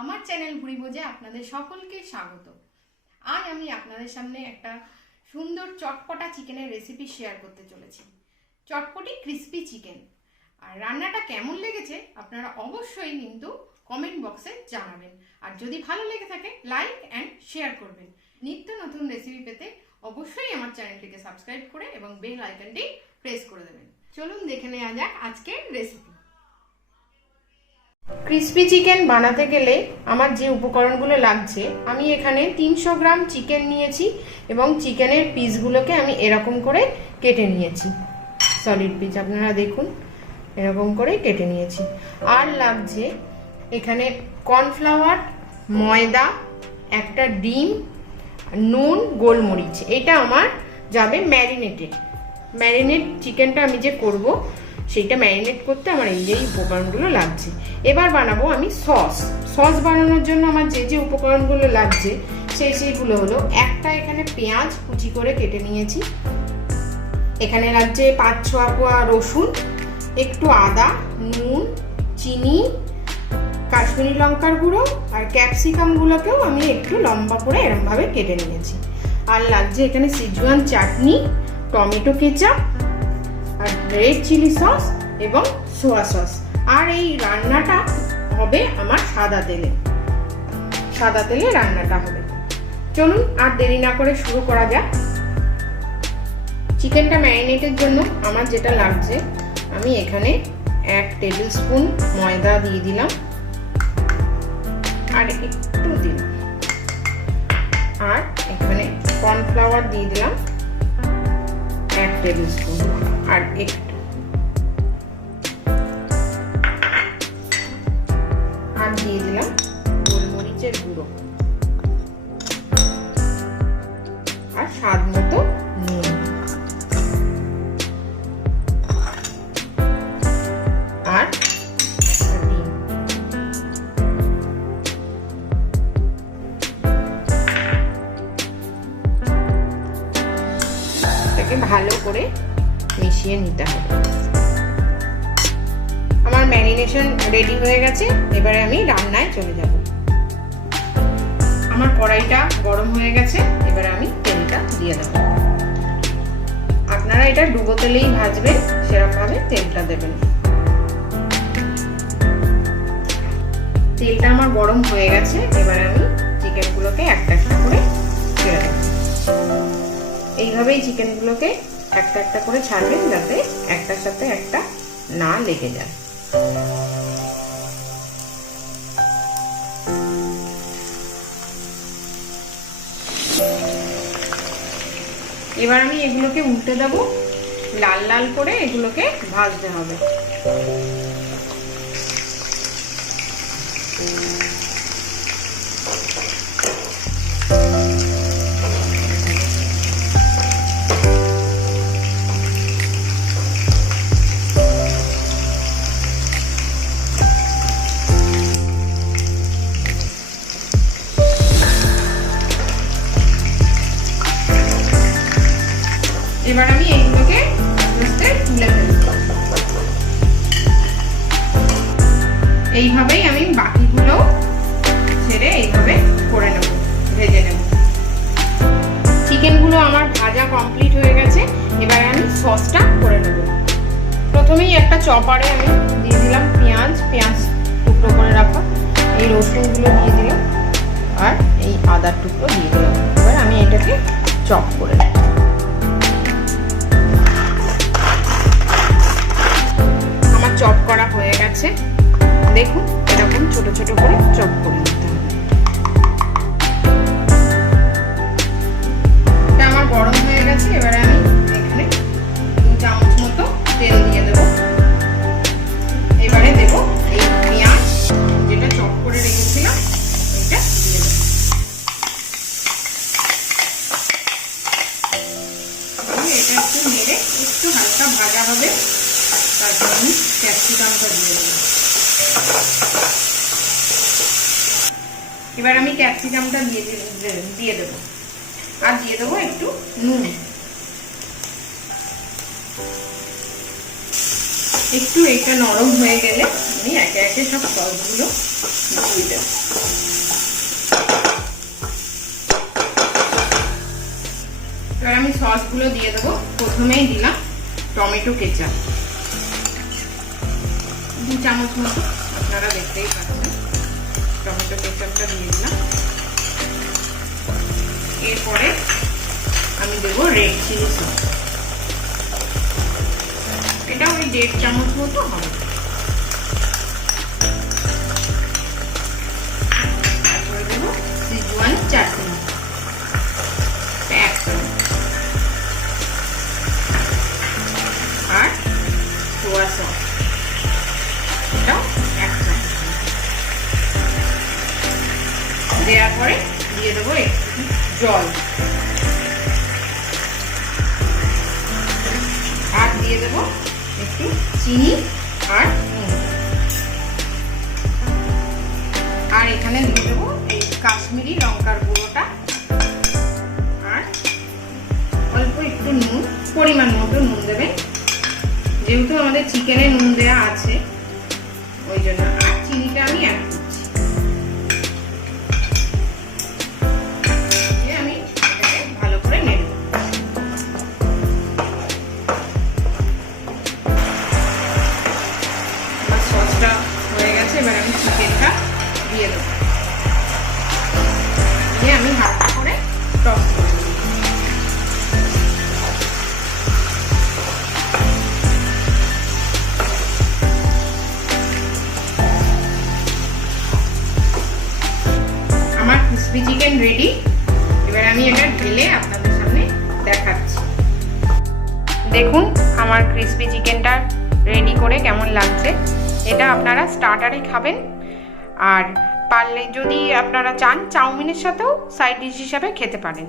আমার চ্যানেল ভুরিভোজে আপনাদের সকলকে স্বাগত। আজ আমি আপনাদের সামনে একটা সুন্দর চটপটা চিকেনের রেসিপি শেয়ার করতে চলেছি। চটপটি ক্রিস্পি চিকেন। আর রান্নাটা কেমন লেগেছে আপনারা অবশ্যই কিন্তু কমেন্ট বক্সে জানাবেন। আর যদি ভালো লেগে থাকে লাইক অ্যান্ড শেয়ার করবেন। নিত্য নতুন রেসিপি পেতে অবশ্যই আমার চ্যানেলটিকে সাবস্ক্রাইব করে এবং বেল আইকনটি প্রেস করে দেবেন। চলুন দেখে নেওয়া যাক আজকের রেসিপি। ক্রিস্পি চিকেন বানাতে গেলে আমার যে উপকরণগুলো লাগছে, আমি এখানে 300 গ্রাম চিকেন নিয়েছি এবং চিকেনের পিসগুলোকে আমি এরকম করে কেটে নিয়েছি। সলিড পিস আপনারা দেখুন, এরকম করে কেটে নিয়েছি। আর লাগছে এখানে কর্নফ্লাওয়ার, ময়দা, একটা ডিম, নুন, গোলমরিচ। এটা আমার যাবে ম্যারিনেট চিকেনটা আমি যে করব সেইটা ম্যারিনেট করতে আমার এই উপকরণগুলো লাগছে। এবার বানাবো আমি সস বানানোর জন্য আমার যে উপকরণগুলো লাগছে সেইগুলো হলো, একটা এখানে পেঁয়াজ কুচি করে কেটে নিয়েছি, এখানে লাগছে 5-6 কোয়া রসুন, একটু আদা, নুন, চিনি, কাশ্মীরি লঙ্কার গুঁড়ো আর ক্যাপসিকামগুলোকেও আমি একটু লম্বা করে এরমভাবে কেটে নিয়েছি। আর লাগছে এখানে সিজুয়ান চাটনি, টমেটো কেচাপ আর রেড চিলি সস এবং সোয়া সস। আর এই রান্নাটা হবে আমার সাদা তেলে রান্নাটা হবে। চলুন আর দেরি না করে শুরু করা যাক। চিকেনটা ম্যারিনেটের জন্য আমার যেটা লাগছে, আমি এখানে 1 টেবিল স্পুন ময়দা দিয়ে দিলাম আর একটু দিলাম, আর এখানে কর্নফ্লাওয়ার দিয়ে দিলাম 1 টেবিল স্পুন আর একটু, আর দিয়ে দিলাম গোলমরিচের গুঁড়ো আর স্বাদ মতো নুন। আর ভালো করে মিশিয়ে নিতে হবে। আমার ম্যারিনেশন রেডি হয়ে গেছে, এবারে আমি রান্নায় চলে যাব। আমার কড়াইটা গরম হয়ে গেছে, এবারে আমি তেলটা দিয়ে দেব। আপনারা এটা ডুবো তেলেই ভাজবেন, সেরকম ভাবে তেলটা দেবেন। তেলটা আমার গরম হয়ে গেছে, এবারে আমি চিকেনগুলোকে একটা একটা করে ছেড়ে দেব। এইভাবেই চিকেনগুলোকে একটা একটা করে ছাড়বেন, যাতে একটার সাথে একটা না লেগে যায়। এবার আমি এগুলোকে উল্টে দেব, লাল লাল করে এগুলোকে ভাজতে হবে। এবার আমি এইগুলোকে আস্তে আস্তে তুলে ফেলব। এইভাবেই আমি বাকিগুলো ছেড়ে এইভাবে করে নেব, ভেজে নেব। চিকেনগুলো আমার ভাজা কমপ্লিট হয়ে গেছে, এবার আমি সসটা করে নেব। প্রথমেই একটা চপারে আমি দিয়ে দিলাম পেঁয়াজ টুকরো করে রাখা, এই রসুনগুলো দিয়ে দিলাম আর এই আদার টুকরো দিয়ে দিলাম। এবার আমি এটাকে চপ করে নেব। চপ করা হয়ে গেছে, দেখুন এরকম ছোট ছোট করে চপ করে নিতে হবে। এটা আমার গরম হয়ে গেছে, এবারে আমি এখানে 2 চামচ মতো তেল দিয়ে দেব। এবারে দেব এই পেঁয়াজ যেটা চপ করে রেখেছিলাম, এটা দিয়ে দেব। এটা একটু নেড়ে একটু হালকা ভাজা হবে, তারপর আমি ক্যাপসিকামটা দিয়ে দেবো। এবার আমি ক্যাপসিকামটা দিয়ে দেবো আর দিয়ে দেবো একটু নুন। একটু এটা নরম হয়ে গেলে আমি একে একে সব সসগুলো দিয়ে দেব। এবার আমি সসগুলো দিয়ে দেবো। প্রথমেই দিলাম টমেটো কেচাপ 2 চামচ মতো, আপনারা দেখতেই পাচ্ছেন। টমেটো কেচাপটা দিয়ে দিলাম। এরপরে আমি দেবো রেড চিলি সস, এটা ওই 1.5 চামচ মতো হবে। তারপরে দেবো সিজওয়ান চাটনি 1 চামচ, আর সোয়া সস এটাও 1 চামচ। দেওয়ার পরে দিয়ে দেবো একটু জল, আর দিয়ে দেবো একটু চিনি আর নুন, আর এখানে দিয়ে দেবো এই কাশ্মীরি লঙ্কার গুঁড়োটা, আর অল্প একটু নুন, পরিমাণ মতো নুন দেবেন, যেহেতু আমাদের চিকেনে নুন দেওয়া আছে ওই জন্য। আর চিনিটা আমি অ্যাড করছি। আমি এটাকে ভালো করে নেড়ে দেবো। আমার সসটা হয়ে গেছে, এবার আমি চিকেনটা দিয়ে দেবো, দিয়ে আমি হালকা করে টস করে দেবো। Crispy chicken ready. এবার আমি এটা ঢেলে আপনাদের সামনে দেখাচ্ছি। দেখুন আমার ক্রিসপি চিকেনটা রেডি করে কেমন লাগছে। এটা আপনারা স্টার্টারে খাবেন, আর পারলে যদি আপনারা চান চাউমিনের সাথেও সাইড ডিশ হিসাবে খেতে পারেন।